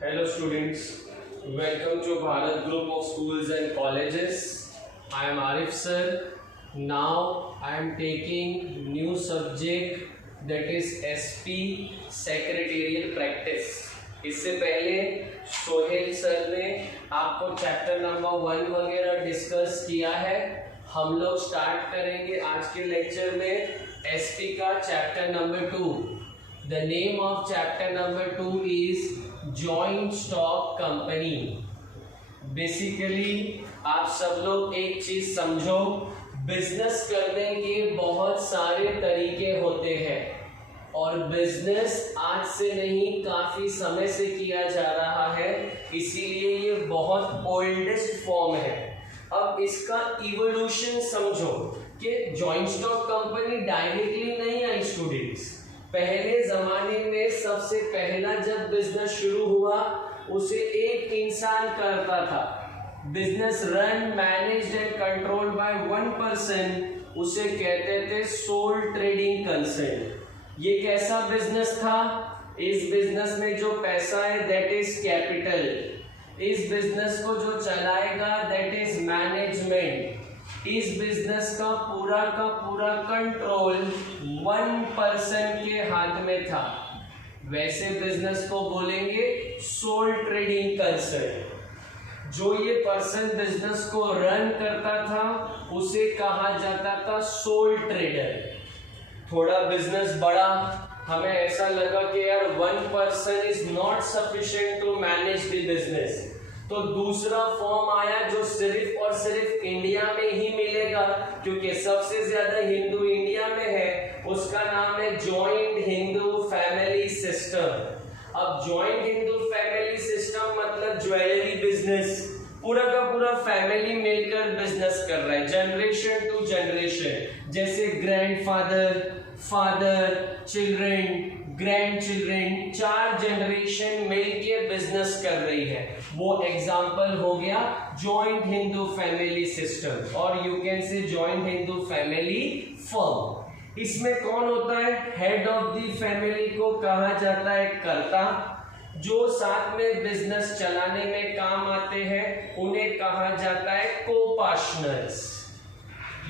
Hello students, welcome to Bharat Group of Schools and Colleges. I am Arif sir. Now I am taking new subject that is SP Secretarial Practice. इससे पहले Sohail sir ने आपको chapter number 1 वगैरह discuss किया है. हम लोग start करेंगे आज के लेक्चर में SP का chapter number 2. The name of chapter number 2 is Joint Stock Company. Basically आप सब लोग एक चीज समझो, बिजनेस करने के बहुत सारे तरीके होते हैं और बिजनेस आज से नहीं काफी समय से किया जा रहा है, इसीलिए ये बहुत ओल्डेस्ट फॉर्म है. अब इसका इवोल्यूशन समझो कि जॉइंट स्टॉक कंपनी डायरेक्टली नहीं आई स्टूडेंट्स. पहले जमाने में सबसे पहला जब बिजनेस शुरू हुआ उसे एक इंसान करता था. Business run managed and controlled by one person, उसे कहते थे सोल ट्रेडिंग कंसर्न. ये कैसा बिजनेस था? इस बिजनेस में जो पैसा है दैट इज कैपिटल. इस बिजनेस को जो चलाएगा दैट इज मैनेजमेंट. इस बिजनेस का पूरा कंट्रोल वन पर्सन के हाथ में था. वैसे बिजनेस को बोलेंगे सोल ट्रेडिंग कंसर्न. जो ये पर्सन बिजनेस को रन करता था उसे कहा जाता था सोल ट्रेडर. थोड़ा बिजनेस बढ़ा, हमें ऐसा लगा कि यार one person is not sufficient to manage the business, तो दूसरा फॉर्म आया जो सिर्फ और सिर्फ इंडिया में ही मिलेगा क्योंकि सबसे ज्यादा हिंदू इंडिया में है. उसका नाम है जॉइंट हिंदू फैमिली सिस्टम. अब जॉइंट हिंदू फैमिली सिस्टम मतलब ज्वेलरी बिजनेस. पूरा का पूरा फैमिली मिलकर बिजनेस कर रहा है जनरेशन टू जनरेशन. जैसे grandfather, father, children, grand children, 4 generation मिलके बिजनेस कर रही है. वो एग्जाम्पल हो गया जॉइंट हिंदू फैमिली सिस्टम और you can say joint Hindu family firm. इसमें कौन होता है? हेड ऑफ द फैमिली को कहा जाता है कर्ता. जो साथ में बिजनेस चलाने में काम आते हैं उन्हें कहा जाता है को-पार्टनर्स.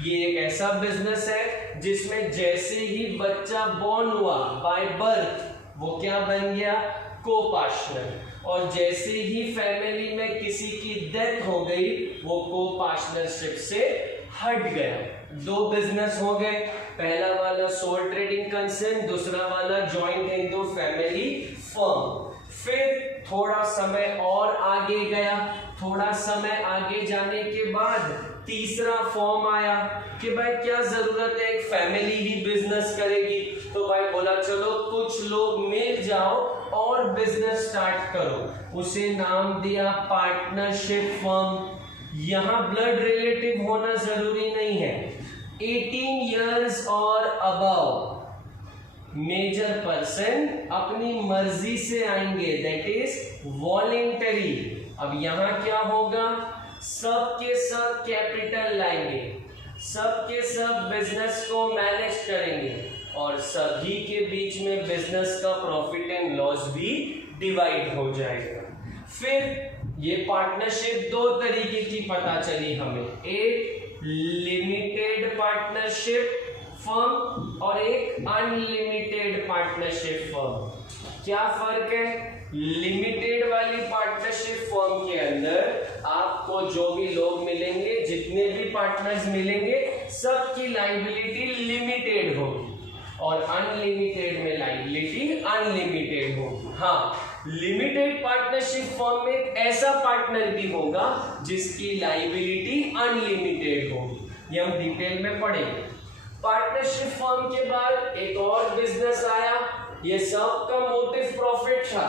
ये एक ऐसा बिजनेस है जिसमें जैसे ही बच्चा बॉर्न हुआ बाय बर्थ वो क्या बन गया? को-पार्टनर. और जैसे ही फैमिली में किसी की डेथ हो गई वो को-पार्टनरशिप से हट गया. 2 बिजनेस हो गए. पहला वाला सोल ट्रेडिंग कंसर्न, दूसरा वाला जॉइंट हिंदू फैमिली फर्म. फिर थोड़ा समय और आगे गया. थोड़ा समय आगे जाने के बाद तीसरा फॉर्म आया कि भाई क्या जरूरत है, एक फैमिली ही बिजनेस करेगी, तो भाई बोला चलो कुछ लोग मिल जाओ और बिजनेस स्टार्ट करो. उसे नाम दिया पार्टनरशिप फर्म. यहाँ ब्लड रिलेटिव होना जरूरी नहीं है. 18 इयर्स और अबव मेजर पर्सन अपनी मर्जी से आएंगे, दैट इज वॉलेंटरी. अब यहाँ क्या होगा? सब के सब कैपिटल लाएंगे, सब के सब बिजनेस को मैनेज करेंगे और सभी के बीच में बिजनेस का प्रॉफिट एंड लॉस भी डिवाइड हो जाएगा. फिर ये पार्टनरशिप 2 तरीके की पता चली हमें. एक लिमिटेड पार्टनरशिप फर्म और एक अनलिमिटेड पार्टनरशिप फर्म. क्या फर्क है? लिमिटेड वाली पार्टनरशिप फर्म के अंदर आपको जो भी लोग मिलेंगे, जितने भी पार्टनर्स मिलेंगे, सबकी लायबिलिटी लिमिटेड होगी और अनलिमिटेड में लायबिलिटी अनलिमिटेड होगी. हाँ, लिमिटेड पार्टनरशिप फर्म में एक ऐसा पार्टनर भी होगा जिसकी लायबिलिटी अनलिमिटेड होगी. ये हम डिटेल में पढ़ेंगे. पार्टनरशिप फर्म के बाद एक और बिजनेस आया. ये सब का मोटिव प्रॉफिट था.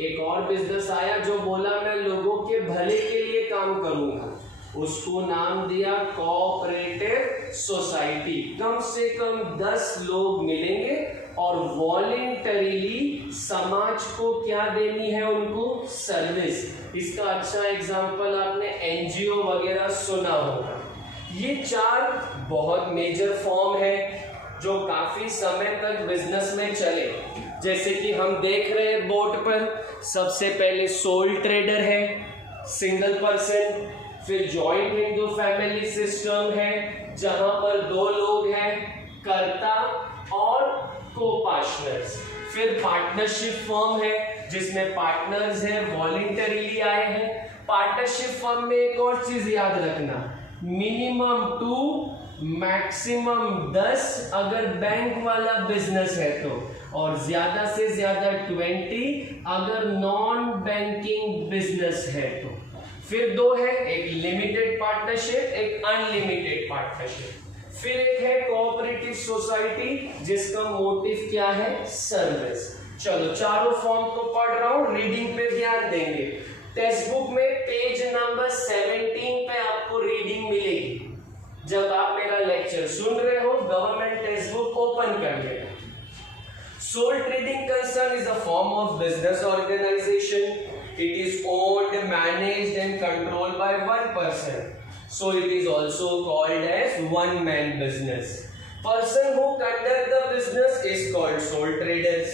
एक और बिजनेस आया जो बोला मैं लोगों के भले के लिए काम करूंगा. उसको नाम दिया कोऑपरेटिव सोसाइटी. कम से कम 10 लोग मिलेंगे और वॉलेंटरीली समाज को क्या देनी है? उनको सर्विस. इसका अच्छा एग्जांपल आपने एनजीओ वगैरह सुना होगा. ये 4 बहुत मेजर फॉर्म है जो काफी समय तक बिजनेस में चले. जैसे कि हम देख रहे हैं बोर्ड पर, सबसे पहले सोल ट्रेडर है, सिंगल पर्सन, फिर जॉइंट हिंदू फैमिली सिस्टम है जहां पर दो लोग हैं, कर्ता और को-पार्टनर्स, फिर पार्टनरशिप फर्म है जिसमें पार्टनर्स हैं वॉलंटरीली आए हैं। पार्टनरशिप फर्म में एक और चीज याद रखना, मिनिमम 2 मैक्सिमम 10 अगर बैंक वाला बिजनेस है तो, और ज्यादा से ज्यादा 20 अगर नॉन बैंकिंग बिजनेस है तो। फिर दो है, एक लिमिटेड पार्टनरशिप, एक अनलिमिटेड पार्टनरशिप। फिर एक है कोऑपरेटिव सोसाइटी जिसका मोटिव क्या है, सर्विस। चलो चारों फॉर्म को पढ़ रहा हूं, रीडिंग पे ध्यान देंगे। टेक्स्ट बुक में पेज नंबर 17 पे आपको रीडिंग मिलेगी। जब आप मेरा लेक्चर सुन रहे हो, गवर्नमेंट टेक्स्ट बुक ओपन कर लेना। Sole trading concern is a form of business organization. It is owned, managed and controlled by one person. So it is also called as one-man business. Person who conduct the business is called sole traders.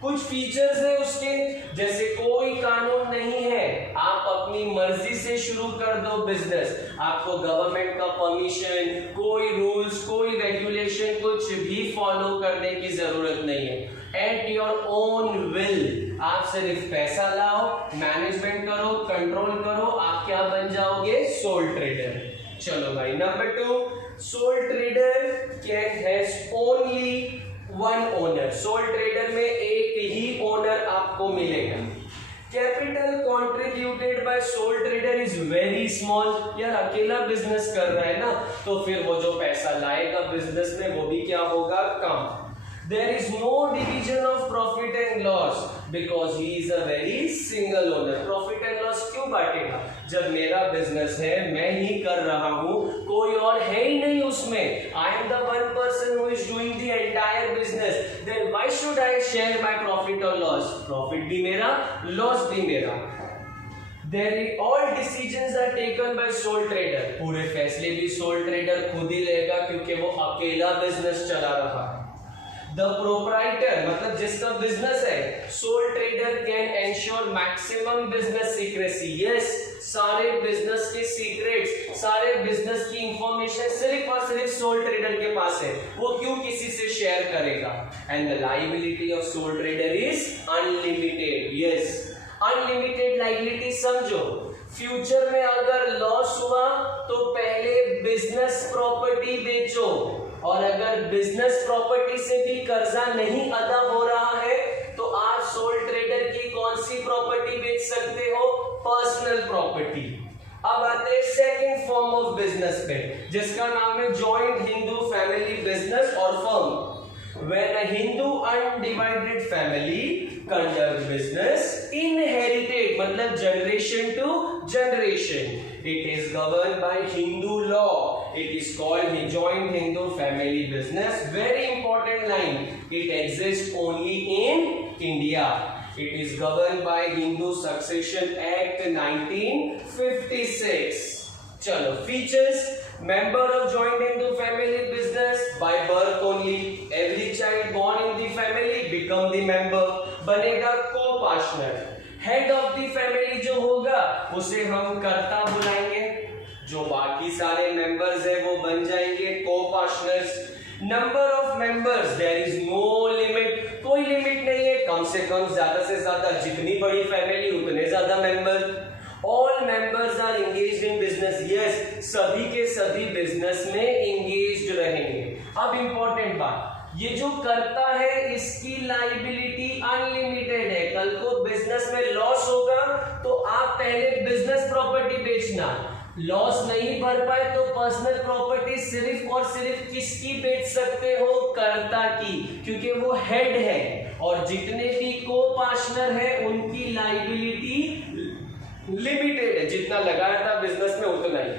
कुछ features है उसके, जैसे कोई कानून नहीं है, आप अपनी मर्जी से शुरू कर दो बिजनेस, आपको गवर्नमेंट का परमिशन, कोई रूल्स, कोई रेगुलेशन कुछ भी फॉलो करने की जरूरत नहीं है। एट योर ओन विल आप सिर्फ पैसा लाओ, मैनेजमेंट करो, कंट्रोल करो, आप क्या बन जाओगे, सोल ट्रेडर। चलो भाई, number 2, soul trader can has only one owner. Soul trader में एक ही ओनर आपको मिलेगा। Capital contributed bye soul trader is very small. यार अकेला बिजनेस कर रहा है ना, तो फिर वो जो पैसा लाएगा बिजनेस में वो भी क्या होगा, कम। There is no division of profit and loss because he is a very single owner. Profit and loss क्यों बांटेगा? जब मेरा बिजनेस है, मैं ही कर रहा हूँ, कोई और है ही नहीं उसमें। I am the one person who is doing the entire business. Then why should I share my profit or loss? Profit भी मेरा, loss भी मेरा। All decisions are taken by sole trader. पूरे फैसले भी सोल ट्रेडर खुद ही लेगा क्योंकि वो अकेला बिजनेस चला रहा है। The proprietor मतलब जिसका बिजनेस है, soul trader can ensure maximum business secrecy. Yes, सारे बिजनेस के सीक्रेट्स, सारे बिजनेस की इंफॉर्मेशन सिर्फ और सिर्फ सोल ट्रेडर के पास है, वो क्यों किसी से शेयर करेगा। And the liability of soul trader is unlimited. Yes, unlimited liability समझो, फ्यूचर में अगर लॉस हुआ तो पहले बिजनेस प्रॉपर्टी बेचो, और अगर बिजनेस प्रॉपर्टी से भी कर्जा नहीं अदा हो रहा है तो आप सोल ट्रेडर की कौन सी प्रॉपर्टी बेच सकते हो, पर्सनल प्रॉपर्टी। अब आते हैं सेकंड फॉर्म ऑफ बिजनेस पे, जिसका नाम है जॉइंट हिंदू फैमिली बिजनेस और firm. When a Hindu undivided family conduct business inherited मतलब generation to generation, it is governed by Hindu law. It is called joint Hindu family business. Very important line. It exists only in India. It is governed by Hindu Succession Act 1956. चलो, features. Member of joint Hindu family business by birth only. Every child born in the family become the member. बनेगा co-partner. Head of the family जो होगा उसे हम कर्ता बुलाएंगे, जो बाकी सारे members है वो बन जाएंगे co-partners. Number of members there is no limit. कोई लिमिट नहीं है, कम से कम ज्यादा से ज्यादा जितनी बड़ी फैमिली उतने ज्यादा member. All members are engaged in business. Yes, सभी के सभी बिजनेस में engaged रहेंगे। अब इंपॉर्टेंट बात, ये जो करता है इसकी लाइबिलिटी अनलिमिटेड है। कल को बिजनेस में लॉस होगा तो आप पहले बिजनेस प्रॉपर्टी बेचना, लॉस नहीं भर पाए तो पर्सनल प्रॉपर्टी सिर्फ और सिर्फ किसकी बेच सकते हो, कर्ता की, क्योंकि वो हेड है। और जितने भी को पार्टनर है उनकी लाइबिलिटी लिमिटेड है, जितना लगाया था बिजनेस में उतना ही।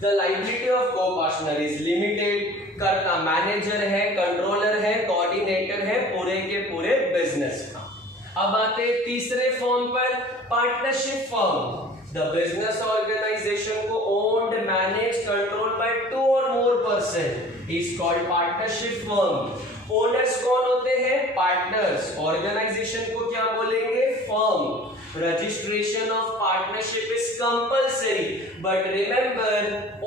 द लाइबिलिटी ऑफ को पार्टनर इज लिमिटेड। कर्ता मैनेजर है, कंट्रोलर है, कोऑर्डिनेटर है पूरे के पूरे बिजनेस का। अब आते तीसरे फॉर्म पर, partnership firm. The business organisation को owned, manage, control by 2 or more person is called partnership firm. Owners कौन होते हैं? पार्टनर्स। ऑर्गेनाइजेशन को क्या बोलेंगे? Firm. Registration of partnership is compulsory, but remember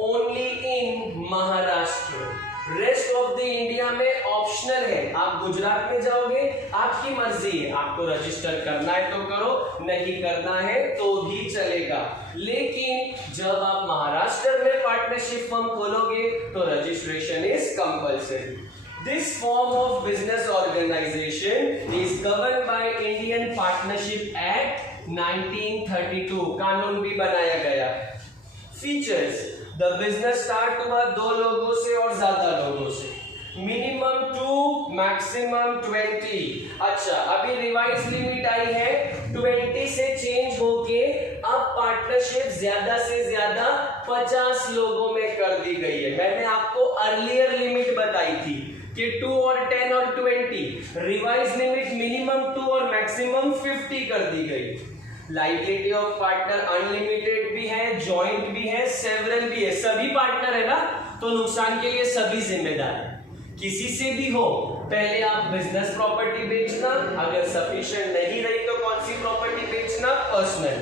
only in Maharashtra. Rest of the India में optional है। आप गुजरात में जाओगे, आपकी मर्जी है, आपको रजिस्टर करना है तो करो, नहीं करना है तो भी चलेगा। लेकिन जब आप महाराष्ट्र में पार्टनरशिप फर्म खोलोगे तो registration is compulsory. This form of business organization is governed by Indian Partnership Act 1932। कानून भी बनाया गया। Features: the business start हुआ 2 लोगों से और ज्यादा लोगों से, मिनिमम 2, मैक्सिमम 20। अच्छा, अभी रिवाइज लिमिट आई है 20 से चेंज होके अब पार्टनरशिप ज्यादा से ज्यादा 50 लोगों में कर दी गई है। मैंने आपको अर्लियर लिमिट बताई थी कि 2 और 10 और 20, रिवाइज लिमिट मिनिमम 2 और मैक्सिमम 50 कर दी गई। लायबिलिटी ऑफ पार्टनर अनलिमिटेड भी है, जॉइंट भी है, सेवरल भी है। सभी पार्टनर है ना, तो नुकसान के लिए सभी जिम्मेदार है। किसी से भी हो, पहले आप बिजनेस प्रॉपर्टी बेचना, अगर सफिशिएंट नहीं रही तो कौन सी प्रॉपर्टी बेचना? पर्सनल।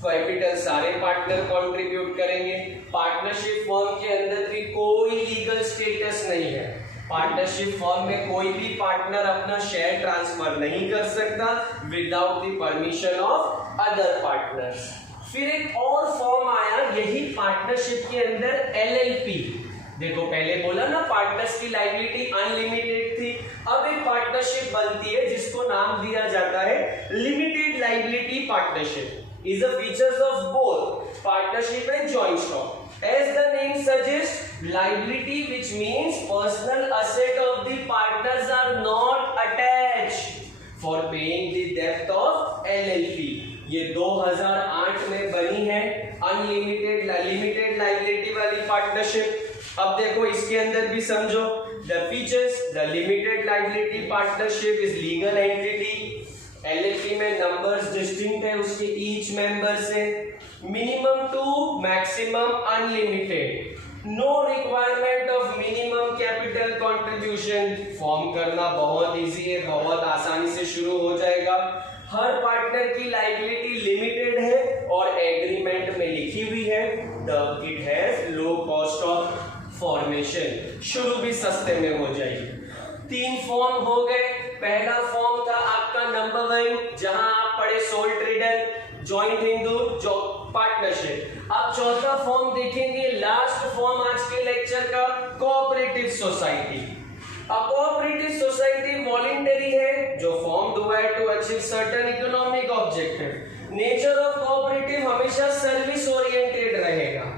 कैपिटल सारे पार्टनर कंट्रीब्यूट करेंगे। पार्टनरशिप फर्म के अंदर भी कोई लीगल स्टेटस नहीं है। पार्टनरशिप फर्म में कोई भी पार्टनर अपना शेयर ट्रांसफर नहीं कर सकता without the permission of other partners. फिर एक और फॉर्म आया यही पार्टनरशिप के अंदर, LLP। देखो पहले बोला ना पार्टनर्स की लायबिलिटी अनलिमिटेड थी, अब एक पार्टनरशिप बनती है जिसको नाम दिया जाता है limited liability partnership. Is the features of both partnership and joint stock. As the name suggests, liability, which means personal asset of the partners are not attached for paying the debt of LLP। ये 2008 में बनी है unlimited limited liability वाली partnership. अब देखो इसके अंदर भी समझो the features, the limited liability partnership is legal entity। LLP में नंबर्स डिस्टिंक्ट है उसके ईच मेंबर से, minimum 2, maximum unlimited. No requirement of minimum capital contribution. Form करना बहुत इजी है, बहुत आसानी से शुरू हो जाएगा। हर पार्टनर की लायबिलिटी लिमिटेड है और एग्रीमेंट में लिखी हुई है। It has low cost of formation. शुरू भी सस्ते में हो जाएगी। 3 फॉर्म हो गए। पहला फॉर्म था आपका नंबर 1, जहां आप पढ़े soul trader, joint Hindu, partnership. अब चौथा फॉर्म देखेंगे, लास्ट फॉर्म आज के लेक्चर का, कोऑपरेटिव सोसाइटी। अब कोऑपरेटिव सोसाइटी वॉलंटरी है, जो फॉर्म हुआ है to achieve certain economic objective. Nature of cooperative हमेशा सर्विस ओरिएंटेड रहेगा।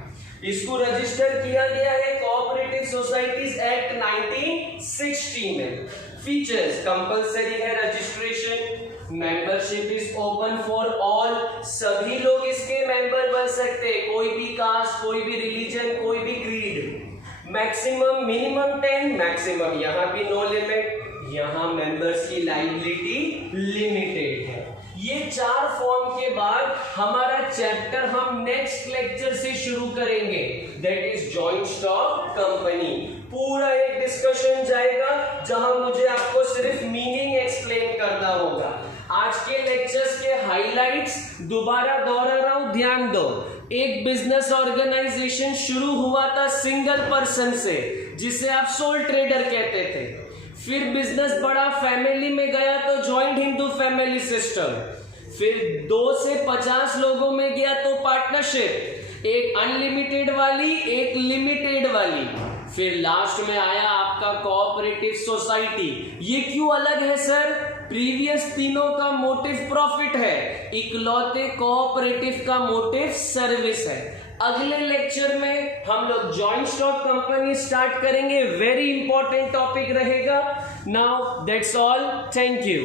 इसको रजिस्टर किया गया है कोऑपरेटिव सोसाइटीज एक्ट 1960 में। फीचर्स: कंपलसरी है registration, membership is open for all, सभी लोग इसके मेंबर बन सकते हैं, कोई भी कास्ट, कोई भी रिलीजन, कोई भी क्रीड। मैक्सिमम मिनिमम 10, मैक्सिमम यहाँ भी नो लिमिट, यहाँ मेंबर्स की लायबिलिटी लिमिटेड है। ये 4 फॉर्म के बाद हमारा चैप्टर हम नेक्स्ट लेक्चर से शुरू करेंगे, that is joint stock company. पूरा एक डिस्कशन जाएगा जहां मुझे आपको सिर्फ मीनिंग एक्सप्लेन करना होगा। आज के लेक्चर्स के हाइलाइट्स दोबारा दोहरा रहा हूं, ध्यान दो। एक बिजनेस ऑर्गेनाइजेशन शुरू हुआ था सिंगल पर्सन से, जिसे आप सोल ट्रेडर कहते थे। फिर बिजनेस बड़ा फैमिली में गया तो जॉइंट हिंदू फैमिली सिस्टम। फिर 2 से 50 लोगों में गया तो पार्टनरशिप, एक अनलिमिटेड वाली, एक लिमिटेड वाली। फिर लास्ट में आया आपका कोऑपरेटिव सोसाइटी। ये क्यों अलग है सर? प्रीवियस तीनों का मोटिव प्रॉफिट है, इकलौते कोऑपरेटिव का मोटिव सर्विस है। अगले लेक्चर में हम लोग जॉइंट स्टॉक कंपनी स्टार्ट करेंगे, वेरी इंपॉर्टेंट टॉपिक रहेगा। Now that's all, thank you.